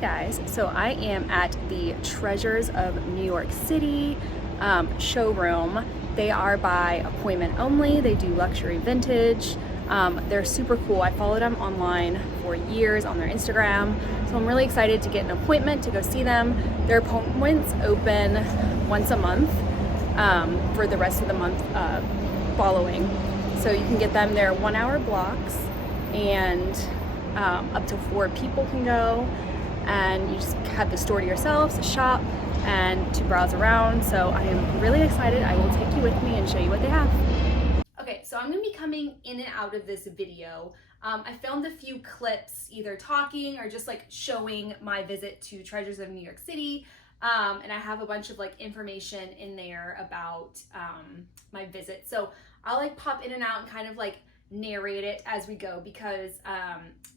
guys, so I am at the Treasures of New York City showroom. They are by appointment only. They do luxury vintage. They're super cool. I followed them online for years on their Instagram, so I'm really excited to get an appointment to go see them. Their appointments open once a month for the rest of the month following. So you can get them. They're 1 hour blocks, and up to 4 people can go, and you just have the store to yourselves to shop and to browse around. So I am really excited. I will take you with me and show you what they have. Okay, so I'm gonna be coming in and out of this video. I filmed a few clips either talking or just like showing my visit to Treasures of New York City. And I have a bunch of like information in there about my visit. So I'll like pop in and out and kind of like narrate it as we go, because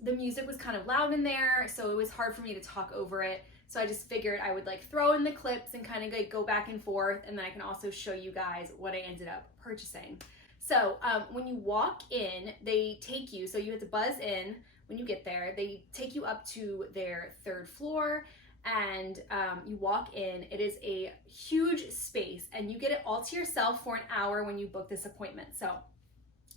the music was kind of loud in there, so it was hard for me to talk over it. So I just figured I would like throw in the clips and kind of like go back and forth, and then I can also show you guys what I ended up purchasing. So when you walk in, they take you, so you have to buzz in when you get there. They take you up to their 3rd floor, and you walk in. It is a huge space, and you get it all to yourself for an hour when you book this appointment. So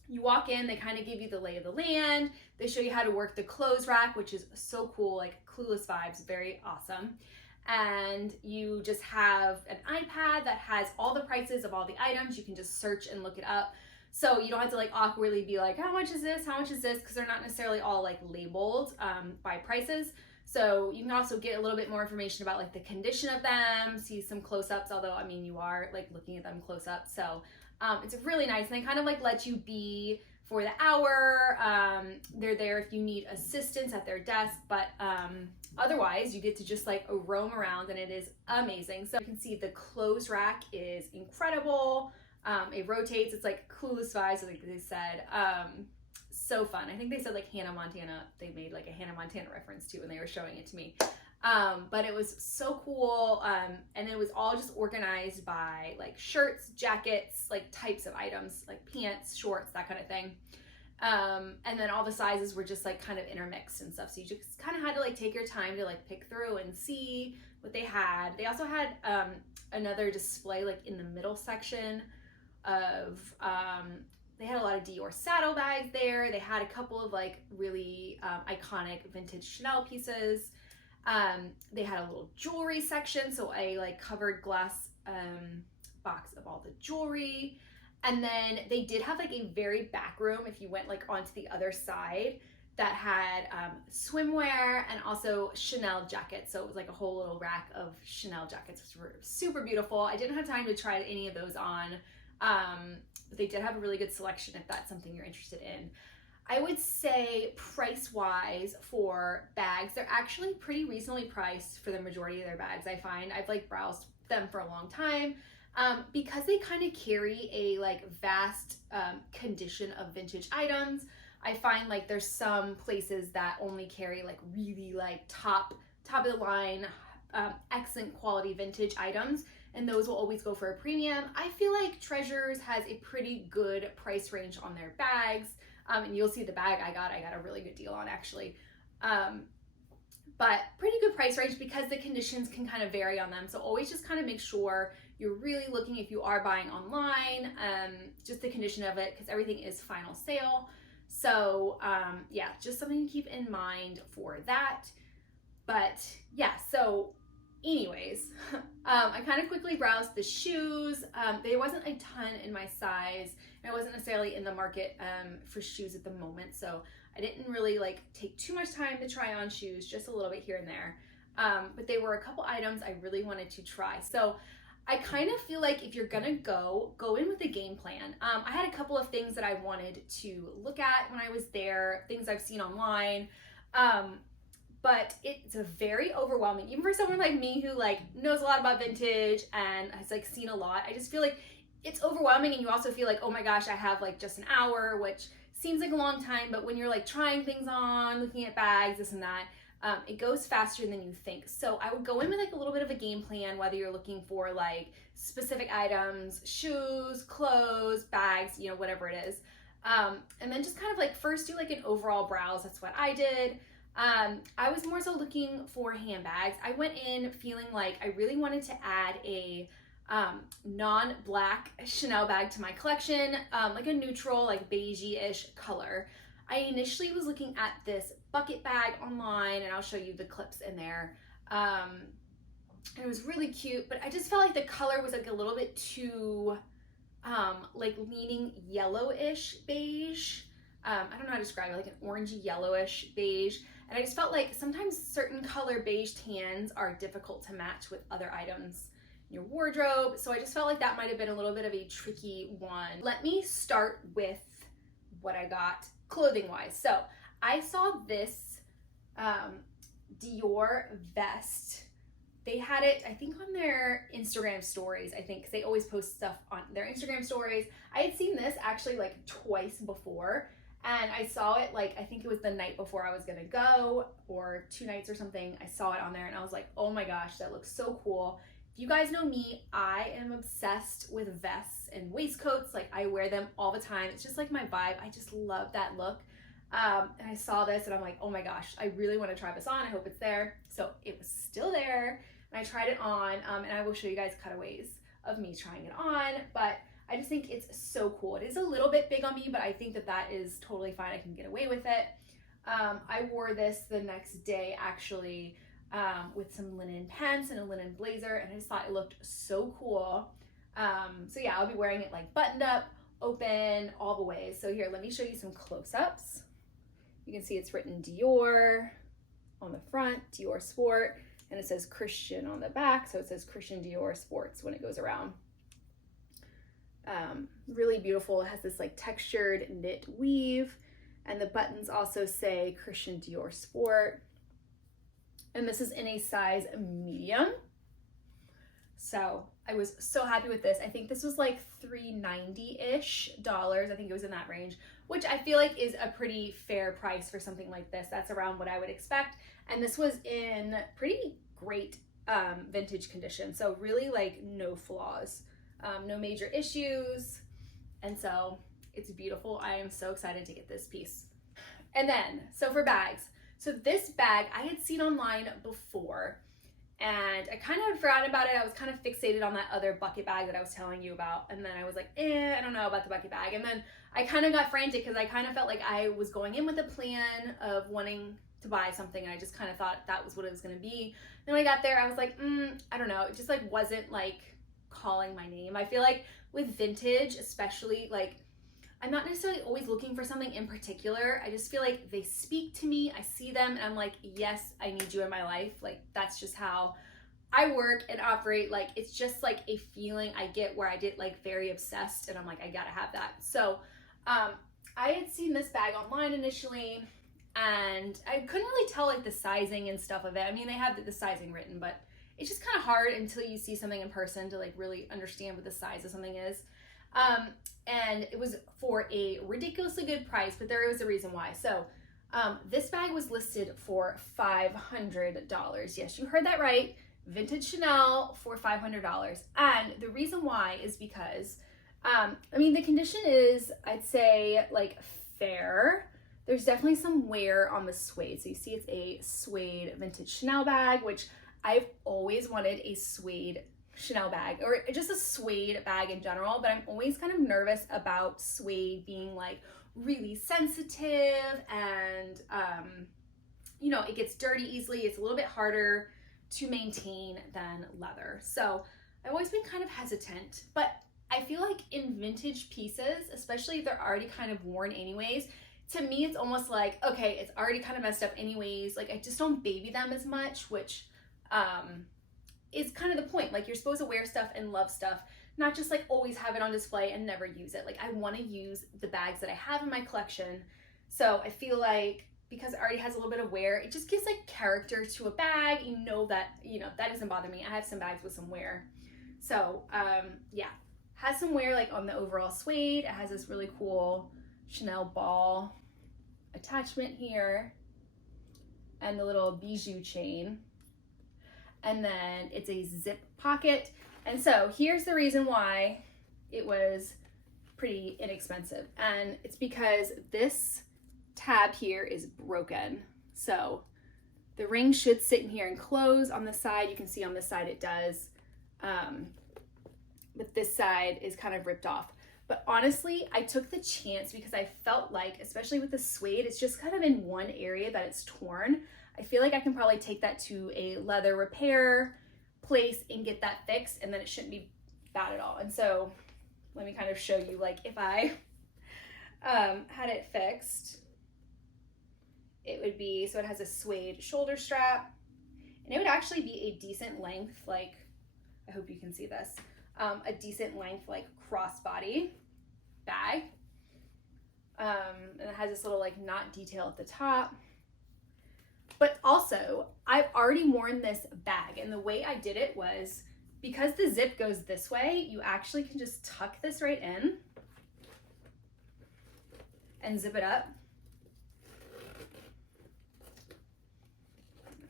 you walk in, they kind of give you the lay of the land. They show you how to work the clothes rack, which is so cool, like Clueless vibes, very awesome. And you just have an iPad that has all the prices of all the items. You can just search and look it up. So you don't have to like awkwardly be like, how much is this? How much is this? Because they're not necessarily all like labeled by prices. So you can also get a little bit more information about like the condition of them, see some close-ups, although I mean you are like looking at them close up. So it's really nice, and they kind of like let you be for the hour. They're there if you need assistance at their desk, but otherwise you get to just like roam around, and it is amazing. So you can see the clothes rack is incredible. It rotates. It's like Clueless vibes, like they said. So fun. I think they said like Hannah Montana. They made like a Hannah Montana reference too when they were showing it to me. But it was so cool, and it was all just organized by like shirts, jackets, like types of items, like pants, shorts, that kind of thing. And then all the sizes were just like kind of intermixed and stuff, so you just kind of had to like take your time to like pick through and see what they had. They also had another display like in the middle section of they had a lot of Dior saddlebags there. They had a couple of like really iconic vintage Chanel pieces. They had a little jewelry section, so a like covered glass box of all the jewelry. And then they did have like a very back room if you went like onto the other side that had swimwear and also Chanel jackets. So it was like a whole little rack of Chanel jackets, which were super beautiful. I didn't have time to try any of those on, but they did have a really good selection if that's something you're interested in. I would say price-wise for bags, they're actually pretty reasonably priced for the majority of their bags, I find. I've like browsed them for a long time because they kind of carry a like vast condition of vintage items. I find like there's some places that only carry like really like top of the line, excellent quality vintage items, and those will always go for a premium. I feel like Treasures has a pretty good price range on their bags. And you'll see the bag I got a really good deal on actually. But pretty good price range because the conditions can kind of vary on them. So always just kind of make sure you're really looking, if you are buying online, just the condition of it, because everything is final sale. So yeah, just something to keep in mind for that. But yeah, so anyways, I kind of quickly browsed the shoes. There wasn't a ton in my size, and I wasn't necessarily in the market for shoes at the moment, so I didn't really like take too much time to try on shoes, just a little bit here and there. But there were a couple items I really wanted to try. So I kind of feel like if you're gonna go in with a game plan. I had a couple of things that I wanted to look at when I was there, things I've seen online. But it's a very overwhelming, even for someone like me who like knows a lot about vintage and has like seen a lot. I just feel like it's overwhelming, and you also feel like, oh my gosh, I have like just an hour, which seems like a long time, but when you're like trying things on, looking at bags, this and that, it goes faster than you think. So I would go in with like a little bit of a game plan, whether you're looking for like specific items, shoes, clothes, bags, you know, whatever it is. And then just kind of like first do like an overall browse. That's what I did. I was more so looking for handbags. I went in feeling like I really wanted to add a non-black Chanel bag to my collection, like a neutral, like beigey-ish color. I initially was looking at this bucket bag online, and I'll show you the clips in there. It was really cute, but I just felt like the color was like a little bit too like leaning yellowish beige. I don't know how to describe it, like an orangey yellowish beige. And I just felt like sometimes certain color beige tans are difficult to match with other items in your wardrobe. So I just felt like that might have been a little bit of a tricky one. Let me start with what I got clothing wise. So I saw this Dior vest. They had it, I think, on their Instagram stories, I think, because they always post stuff on their Instagram stories. I had seen this actually like twice before, and I saw it like, I think it was the night before I was gonna go, or 2 nights or something. I saw it on there and I was like, oh my gosh, that looks so cool. If you guys know me, I am obsessed with vests and waistcoats. Like, I wear them all the time. It's just like my vibe. I just love that look. And I saw this and I'm like, oh my gosh, I really want to try this on. I hope it's there. So it was still there. And I tried it on, and I will show you guys cutaways of me trying it on, but I just think it's so cool. It is a little bit big on me, but I think that that is totally fine. I can get away with it. I wore this the next day actually with some linen pants and a linen blazer, and I just thought it looked so cool. So yeah, I'll be wearing it like buttoned up, open, all the ways. So here, let me show you some close-ups. You can see it's written Dior on the front, Dior Sport, and it says Christian on the back. So it says Christian Dior Sports when it goes around. Really beautiful. It has this like textured knit weave, and the buttons also say Christian Dior Sport. And this is in a size medium. So I was so happy with this. I think this was like $390-ish. I think it was in that range, which I feel like is a pretty fair price for something like this. That's around what I would expect. And this was in pretty great vintage condition. So really like no flaws, no major issues. And so it's beautiful. I am so excited to get this piece. And then, so for bags. So this bag I had seen online before, and I kind of forgot about it. I was kind of fixated on that other bucket bag that I was telling you about. And then I was like, I don't know about the bucket bag. And then I kind of got frantic because I kind of felt like I was going in with a plan of wanting to buy something. And I just kind of thought that was what it was going to be. Then when I got there, I was like, I don't know. It just like wasn't like calling my name. I feel like with vintage, especially, like, I'm not necessarily always looking for something in particular. I just feel like they speak to me. I see them and I'm like, yes, I need you in my life. Like, that's just how I work and operate. Like, it's just like a feeling I get where I get like very obsessed and I'm like, I gotta have that. So I had seen this bag online initially and I couldn't really tell like the sizing and stuff of it. I mean, they have the sizing written, but it's just kind of hard until you see something in person to like really understand what the size of something is. And it was for a ridiculously good price, but there was a reason why. So this bag was listed for $500. Yes, you heard that right. Vintage Chanel for $500. And the reason why is because, I mean, the condition is, I'd say, like fair. There's definitely some wear on the suede. So you see it's a suede vintage Chanel bag, which I've always wanted a suede Chanel bag, or just a suede bag in general, but I'm always kind of nervous about suede being like really sensitive and you know, it gets dirty easily. It's a little bit harder to maintain than leather. So I've always been kind of hesitant, but I feel like in vintage pieces, especially if they're already kind of worn anyways, to me it's almost like, okay, it's already kind of messed up anyways. Like, I just don't baby them as much, which is kind of the point. Like, you're supposed to wear stuff and love stuff, not just like always have it on display and never use it. Like, I want to use the bags that I have in my collection. So I feel like because it already has a little bit of wear, it just gives like character to a bag. You know, that doesn't bother me. I have some bags with some wear. So yeah, has some wear like on the overall suede. It has this really cool Chanel ball attachment here and the little bijou chain. And then it's a zip pocket. And so here's the reason why it was pretty inexpensive. And it's because this tab here is broken. So the ring should sit in here and close on the side. You can see on this side it does. But this side is kind of ripped off. But honestly, I took the chance because I felt like, especially with the suede, it's just kind of in one area that it's torn. I feel like I can probably take that to a leather repair place and get that fixed, and then it shouldn't be bad at all. And so let me kind of show you, like, if I had it fixed, it would be, so it has a suede shoulder strap, and it would actually be a decent length, like, I hope you can see this, a decent length, like, crossbody bag. And it has this little, like, knot detail at the top. But also, I've already worn this bag, and the way I did it was, because the zip goes this way, you actually can just tuck this right in and zip it up.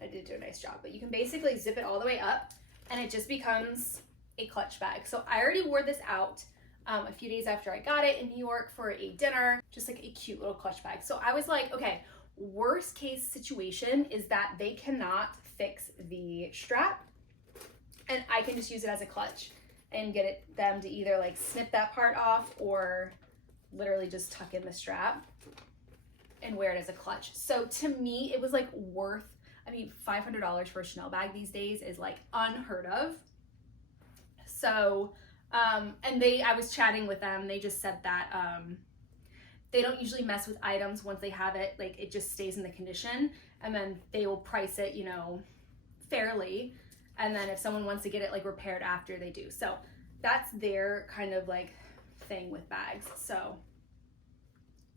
I did do a nice job, but you can basically zip it all the way up and it just becomes a clutch bag. So I already wore this out a few days after I got it in New York for a dinner, just like a cute little clutch bag. So I was like, okay, worst case situation is that they cannot fix the strap and I can just use it as a clutch and get them to either like snip that part off or literally just tuck in the strap and wear it as a clutch. So to me, it was like worth, I mean, $500 for a Chanel bag these days is like unheard of. So, and I was chatting with them, they just said that they don't usually mess with items once they have it, like it just stays in the condition, and then they will price it, you know, fairly. And then if someone wants to get it like repaired after, they do. So that's their kind of like thing with bags. So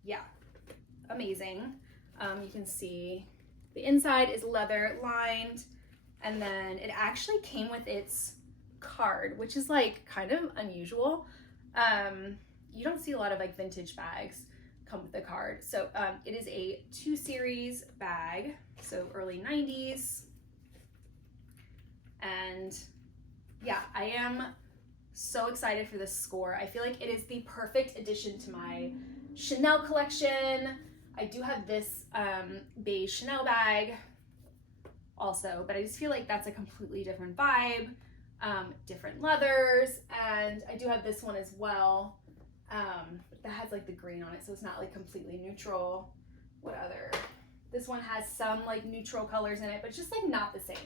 yeah, amazing. You can see the inside is leather lined, and then it actually came with its card, which is like kind of unusual. You don't see a lot of like vintage bags come with the card. So it is a 2 Series bag, so early 90s. And yeah, I am so excited for this score. I feel like it is the perfect addition to my Chanel collection. I do have this beige Chanel bag also, but I just feel like that's a completely different vibe, different leathers, and I do have this one as well that has like the green on it, so it's not like completely neutral. What other? This one has some like neutral colors in it, but just like not the same.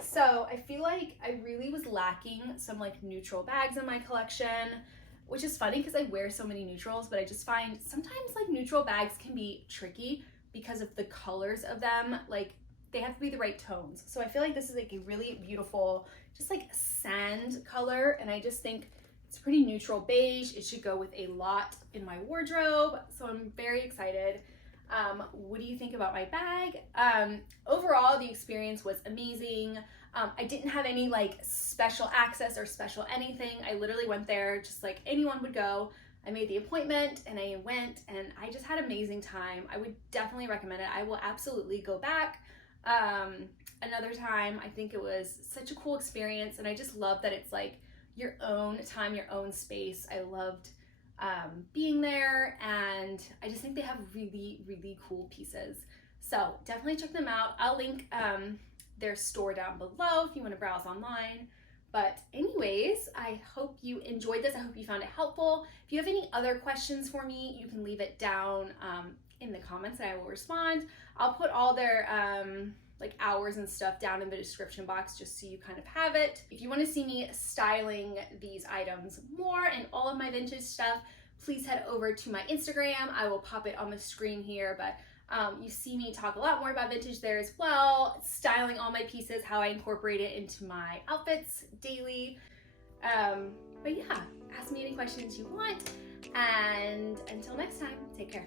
So I feel like I really was lacking some like neutral bags in my collection, which is funny because I wear so many neutrals, but I just find sometimes like neutral bags can be tricky because of the colors of them. Like they have to be the right tones. So I feel like this is like a really beautiful, just like sand color. And I just think it's pretty neutral beige. It should go with a lot in my wardrobe. So I'm very excited. What do you think about my bag? Overall, the experience was amazing. I didn't have any like special access or special anything. I literally went there just like anyone would go. I made the appointment and I went and I just had an amazing time. I would definitely recommend it. I will absolutely go back another time. I think it was such a cool experience, and I just love that it's like your own time, your own space. I loved being there, and I just think they have really, really cool pieces. So definitely check them out. I'll link their store down below if you want to browse online. But anyways, I hope you enjoyed this. I hope you found it helpful. If you have any other questions for me, you can leave it down in the comments and I will respond. I'll put all their like hours and stuff down in the description box just so you kind of have it. If you want to see me styling these items more and all of my vintage stuff, please head over to my Instagram. I will pop it on the screen here, but you see me talk a lot more about vintage there as well, styling all my pieces, how I incorporate it into my outfits daily. But yeah, ask me any questions you want, and until next time, take care.